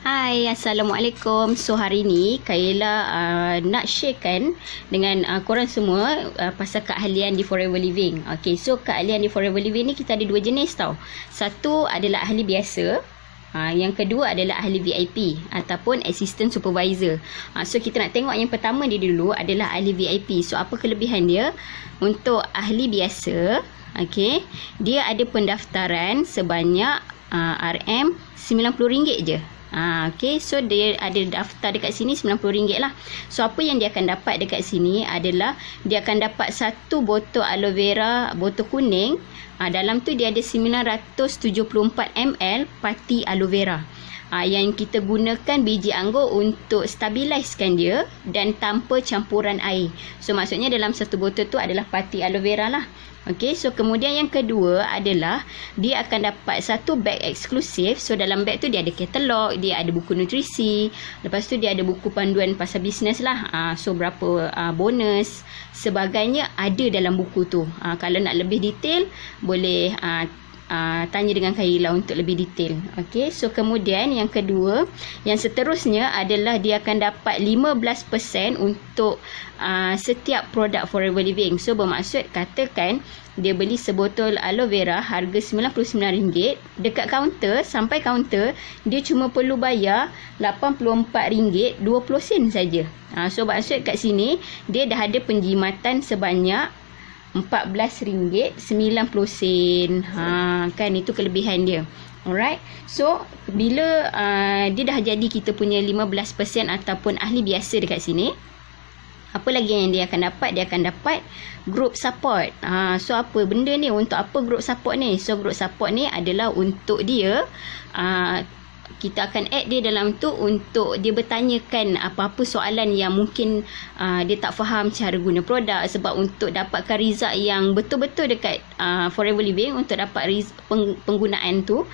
Hai, Assalamualaikum. So hari ni Kayla nak sharekan dengan korang semua pasal keahlian di Forever Living. Okay, so keahlian di Forever Living ni kita ada dua jenis tau. Satu adalah ahli biasa. Yang kedua adalah ahli VIP ataupun assistant supervisor. So kita nak tengok yang pertama dia dulu adalah ahli VIP. So apa kelebihan dia? Untuk ahli biasa, okay, dia ada pendaftaran sebanyak RM90 je. Okay, so dia ada daftar dekat sini RM90 lah. So apa yang dia akan dapat dekat sini adalah dia akan dapat satu botol aloe vera, botol kuning. Dalam tu dia ada 974 ml pati aloe vera. Yang kita gunakan biji anggur untuk stabilizekan dia dan tanpa campuran air. So maksudnya dalam satu botol tu adalah pati aloe vera lah. Okey, so kemudian yang kedua adalah dia akan dapat satu beg eksklusif. So dalam beg tu dia ada katalog, dia ada buku nutrisi, lepas tu dia ada buku panduan pasal bisnes lah. So berapa bonus sebagainya ada dalam buku tu. Kalau nak lebih detail boleh tanya dengan Kayla untuk lebih detail. Okey, so kemudian yang kedua, yang seterusnya adalah dia akan dapat 15% untuk setiap produk Forever Living. So bermaksud katakan dia beli sebotol aloe vera harga RM99, dekat kaunter, sampai kaunter dia cuma perlu bayar RM84.20 saja. So maksud kat sini dia dah ada penjimatan sebanyak RM14.90. Kan itu kelebihan dia. Alright. So bila dia dah jadi kita punya 15% ataupun ahli biasa dekat sini, apa lagi yang dia akan dapat? Dia akan dapat group support. So apa benda ni? Untuk apa group support ni? So group support ni adalah untuk dia kita akan add dia dalam tu untuk dia bertanyakan apa-apa soalan yang mungkin dia tak faham cara guna produk. Sebab untuk dapatkan result yang betul-betul dekat Forever Living, untuk dapat penggunaan tu,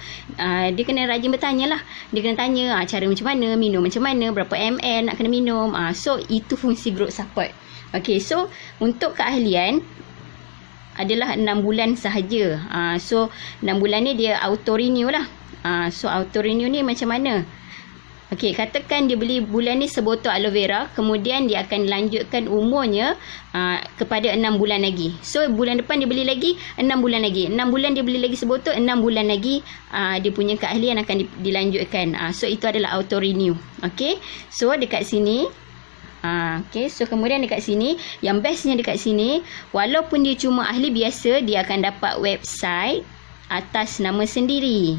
dia kena rajin bertanya lah. Dia kena tanya cara macam mana, minum macam mana, berapa ml nak kena minum. So itu fungsi group support. Okay, so untuk keahlian adalah 6 bulan sahaja. So 6 bulan ni dia auto renew lah. So auto renew ni macam mana? Okey, katakan dia beli bulan ni sebotol aloe vera, kemudian dia akan lanjutkan umurnya kepada 6 bulan lagi. So bulan depan dia beli lagi 6 bulan lagi. 6 bulan dia beli lagi sebotol, 6 bulan lagi dia punya keahlian akan dilanjutkan. So itu adalah auto renew. Okey. So dekat sini okay, so kemudian dekat sini, yang bestnya dekat sini, walaupun dia cuma ahli biasa, dia akan dapat website atas nama sendiri.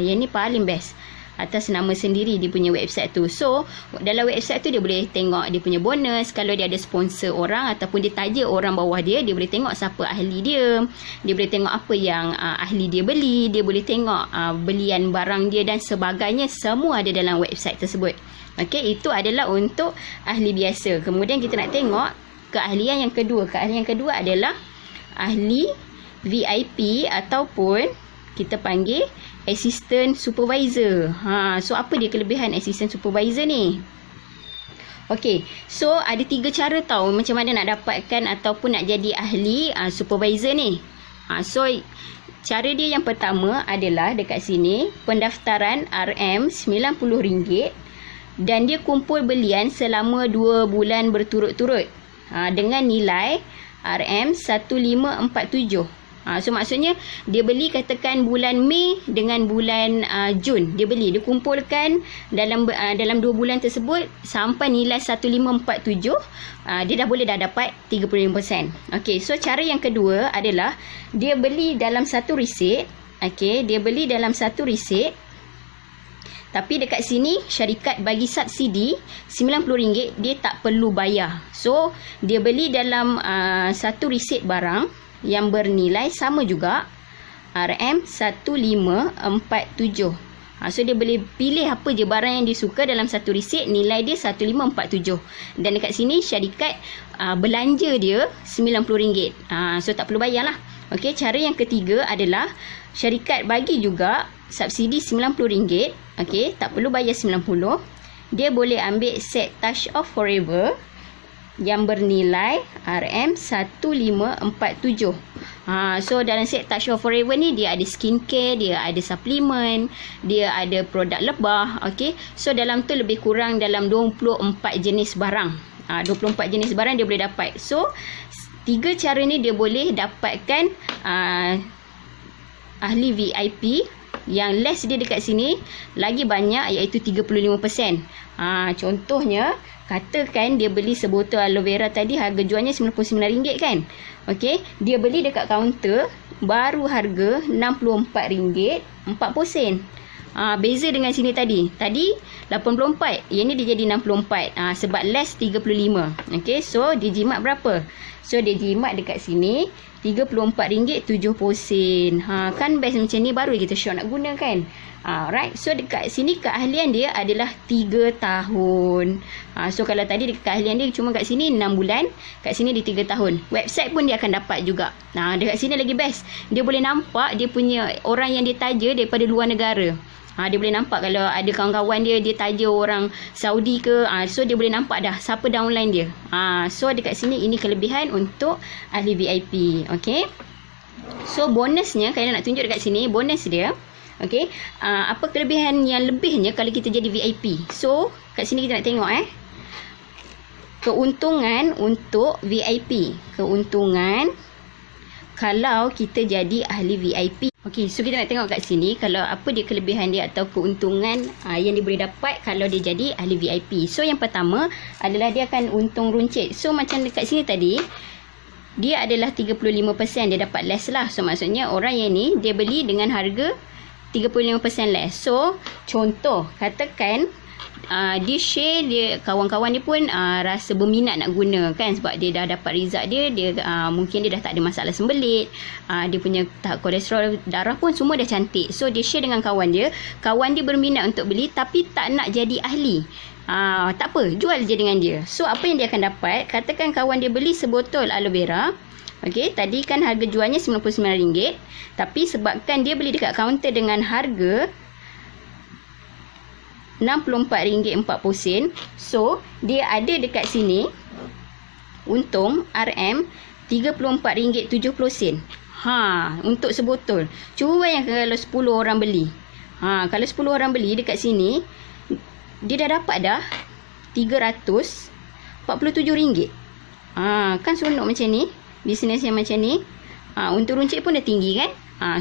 Yang ni paling best. Atas nama sendiri dia punya website tu. So dalam website tu dia boleh tengok dia punya bonus. Kalau dia ada sponsor orang ataupun dia taja orang bawah dia, dia boleh tengok siapa ahli dia. Dia boleh tengok apa yang ahli dia beli. Dia boleh tengok belian barang dia dan sebagainya. Semua ada dalam website tersebut. Okey, itu adalah untuk ahli biasa. Kemudian kita nak tengok keahlian yang kedua. Keahlian yang kedua adalah ahli VIP ataupun kita panggil assistant supervisor. So apa dia kelebihan assistant supervisor ni? Okey, so ada 3 cara tau macam mana nak dapatkan ataupun nak jadi ahli supervisor ni. So cara dia yang pertama adalah dekat sini, pendaftaran RM90 dan dia kumpul belian selama 2 bulan berturut-turut dengan nilai RM1547. So maksudnya dia beli katakan bulan Mei dengan bulan Jun. Dia kumpulkan dalam 2 bulan tersebut sampai nilai 1547. Dia dah boleh dapat 35%. Okey, so cara yang kedua adalah dia beli dalam satu resit. Okey, dia beli dalam satu resit. Tapi dekat sini syarikat bagi subsidi RM90, dia tak perlu bayar. So dia beli dalam satu resit barang yang bernilai sama juga RM1547. So dia boleh pilih apa je barang yang dia suka dalam satu resit, nilai dia 1547. Dan dekat sini syarikat belanja dia RM90. So tak perlu bayar lah. Okey, cara yang ketiga adalah syarikat bagi juga subsidi RM90. Okey, tak perlu bayar 90. Dia boleh ambil set Touch of Forever yang bernilai RM1547. So dalam set Touch of Forever ni dia ada skincare, dia ada suplemen, dia ada produk lebah. Okay, so dalam tu lebih kurang dalam 24 jenis barang. 24 jenis barang dia boleh dapat. So 3 cara ni dia boleh dapatkan ahli VIP. Yang less dia dekat sini lagi banyak, iaitu 35%. Contohnya, katakan dia beli sebotol aloe vera tadi harga jualnya RM99 kan. Okey, dia beli dekat kaunter baru harga RM64.40. Beza dengan sini tadi. Tadi 84, yang ni dia jadi 64. Sebab less 35. Okey, so dia jimat berapa? So dia jimat dekat sini RM34.70. Kan best macam ni baru kita syok nak guna kan. Right. So dekat sini keahlian dia adalah 3 tahun. So kalau tadi keahlian dia cuma kat sini 6 bulan, kat sini dia 3 tahun. Website pun dia akan dapat juga. Dekat sini lagi best. Dia boleh nampak dia punya orang yang dia taja daripada luar negara. Dia boleh nampak kalau ada kawan-kawan dia taja orang Saudi ke, so dia boleh nampak dah siapa downline dia. So dekat sini ini kelebihan untuk ahli VIP. Okey. So bonusnya, kalau nak tunjuk dekat sini bonus dia. Okey. Apa kelebihan yang lebihnya kalau kita jadi VIP? So kat sini kita nak tengok keuntungan untuk VIP. Keuntungan kalau kita jadi ahli VIP. Okey, so kita nak tengok kat sini kalau apa dia kelebihan dia atau keuntungan yang dia boleh dapat kalau dia jadi ahli VIP. So yang pertama adalah dia akan untung runcit. So macam dekat sini tadi dia adalah 35%, dia dapat less lah. So maksudnya orang yang ni dia beli dengan harga 35% less. So contoh katakan dia share, dia kawan-kawan dia pun rasa berminat nak guna kan, sebab dia dah dapat result dia mungkin dia dah tak ada masalah sembelit, dia punya tahap kolesterol darah pun semua dah cantik. So dia share dengan kawan dia berminat untuk beli tapi tak nak jadi ahli. Tak apa, jual je dengan dia. So apa yang dia akan dapat, katakan kawan dia beli sebotol aloe vera. Okey, tadi kan harga jualnya RM99, tapi sebabkan dia beli dekat kaunter dengan harga RM64.40, so dia ada dekat sini untung RM34.70. Untuk sebotol. Cuba bayangkan kalau 10 orang beli. Kalau 10 orang beli dekat sini, dia dah dapat dah RM347. Kan seronok macam ni. Bisnes yang macam ni. Untung runcit pun dah tinggi kan.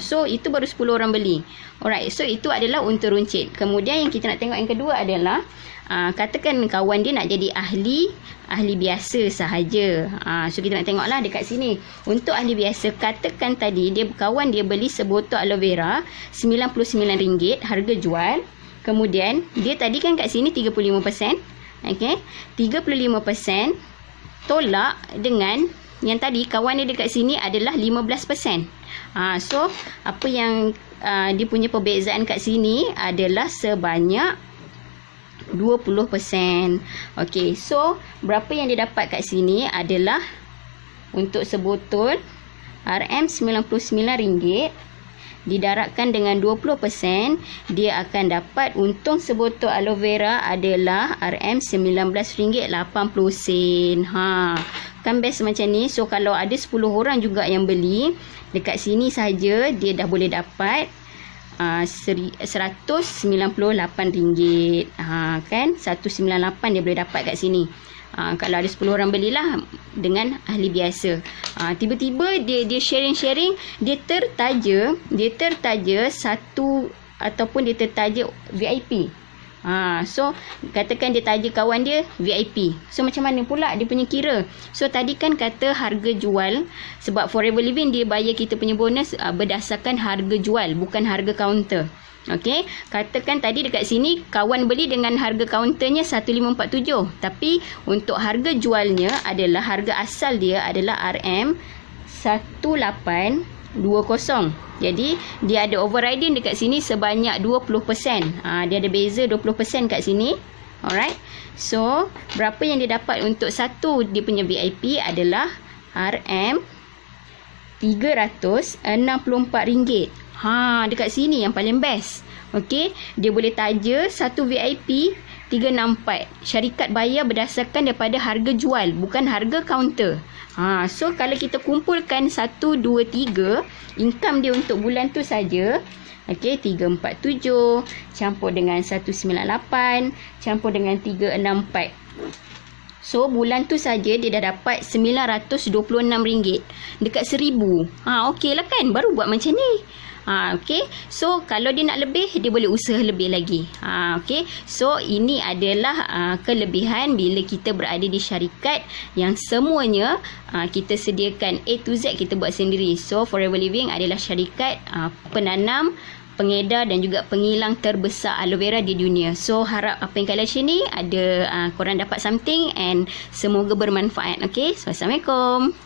So itu baru 10 orang beli. Alright, so itu adalah untung runcit. Kemudian yang kita nak tengok yang kedua adalah katakan kawan dia nak jadi ahli biasa sahaja. So kita nak tengoklah dekat sini. Untuk ahli biasa, katakan tadi kawan dia beli sebotol aloe vera RM99 harga jual. Kemudian dia tadi kan kat sini 35%. Okey, 35% tolak dengan yang tadi kawan dia dekat sini adalah 15%. So apa yang dia punya perbezaan kat sini adalah sebanyak 20%. Okey, so berapa yang dia dapat kat sini adalah untuk sebotol RM99 didarabkan dengan 20%, dia akan dapat untung sebotol aloe vera adalah RM19.80. Kan best macam ni. So kalau ada 10 orang juga yang beli, dekat sini saja dia dah boleh dapat RM198. Kan 198 dia boleh dapat kat sini. Kalau ada 10 orang belilah dengan ahli biasa. Tiba-tiba dia sharing, dia tertaja satu ataupun dia tertaja VIP. So katakan dia taja kawan dia VIP. So macam mana pula dia punya kira? So tadi kan kata harga jual, sebab Forever Living dia bayar kita punya bonus berdasarkan harga jual, bukan harga kaunter. Okey, katakan tadi dekat sini kawan beli dengan harga kaunternya 1547, tapi untuk harga jualnya adalah harga asal dia adalah RM1820. Jadi dia ada overriding dekat sini sebanyak 20%. Dia ada beza 20% kat sini. Alright. So berapa yang dia dapat untuk satu dia punya VIP adalah RM364. Dekat sini yang paling best. Okey, dia boleh taja satu VIP 364. Syarikat bayar berdasarkan daripada harga jual, bukan harga kaunter. So kalau kita kumpulkan 1, 2, 3, income dia untuk bulan tu saja. Okey, 347 campur dengan 198 campur dengan 364. So bulan tu saja dia dah dapat RM926 dekat 1000. Okey lah kan, baru buat macam ni. Okey. So kalau dia nak lebih, dia boleh usaha lebih lagi. Okey. So ini adalah kelebihan bila kita berada di syarikat yang semuanya kita sediakan A to Z, kita buat sendiri. So Forever Living adalah syarikat penanam, pengedar dan juga pengilang terbesar aloe vera di dunia. So harap apa yang kalian share ni ada korang dapat something and semoga bermanfaat. Okey. So, Assalamualaikum.